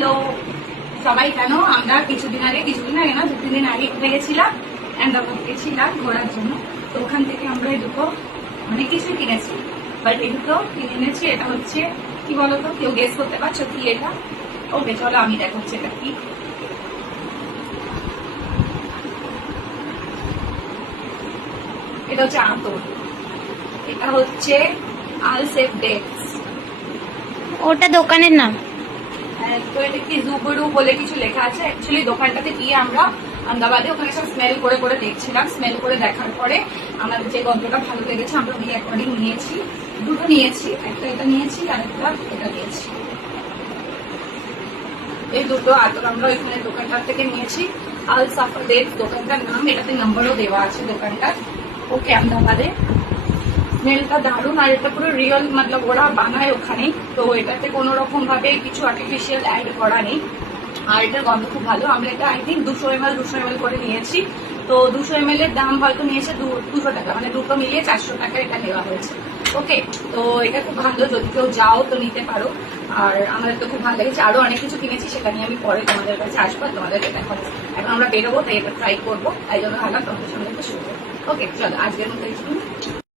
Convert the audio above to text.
Hello সবাই, কেন আমরা কিছুদিন আগে না 2-3 দিন আগে ঘুরে গেছিলাম, আহমেদাবাদ গেছিলাম ঘোরার জন্য। তো ওখান থেকে আমরা এই দুটো মানে কিছু কিনেছি, বাট এই দুটো কিনে এনেছি। এটা হচ্ছে কি বলতো, কেউ গেস করতে পারছো কি এটা? ওকে চলো আমি দেখাচ্ছি এটা কি। এটা হচ্ছে আতর, এটা হচ্ছে আলসেফ ডেক্স। ওটা দোকানের নাম। তো এটা কি জুবুরু বলে কিছু লেখা আছে। অ্যাকচুয়ালি দোকানটাতে গিয়ে আমরা আহমেদাবাদে ওখানে সব স্মেল করে করে দেখছিলাম। স্মেল করে দেখার পরে আমাদের যে গন্ধটা ভালো লেগেছে আমরা ওই অ্যাকর্ডিং নিয়েছি। দুটো নিয়েছি, একটা এটা নিয়েছি আর একটা এটা নিয়েছি। এই দুটো আতর আমরা ওইখানে দোকানটার থেকে নিয়েছি। আল সাফাদের দোকানটার নাম, এটাতে নাম্বারও দেওয়া আছে দোকানটার। ওকে আহমেদাবাদে স্মেলটা দারুণ, আর এটা পুরো রিয়েল, মতলব ওরা বানায় ওখানে। তো এটাতে কোনো রকম ভাবে কিছু আর্টিফিশিয়াল অ্যাড করা নেই, আর এটার গন্ধ খুব ভালো। আমরা এটা আই থিঙ্ক 200 ml করে নিয়েছি। তো 200 ml এর দাম হয়তো নিয়েছে 200 টাকা, মানে দুটো মিলিয়ে 400 টাকা এটা নেওয়া হয়েছে। ওকে, তো এটা খুব ভালো, যদি কেউ যাও তো নিতে পারো। আর আমাদের তো খুব ভালো লেগেছে। আরো অনেক কিছু কিনেছি, সেটা নিয়ে আমি পরে তোমাদের কাছে আসবো, তোমাদেরকে দেখাবো। এখন আমরা বেরোবো, তাই এটা ট্রাই করবো, তাই জন্য ভাবলাম তোমাদের সঙ্গে একটু শুরু করবো। ওকে চলো, আজকের মতো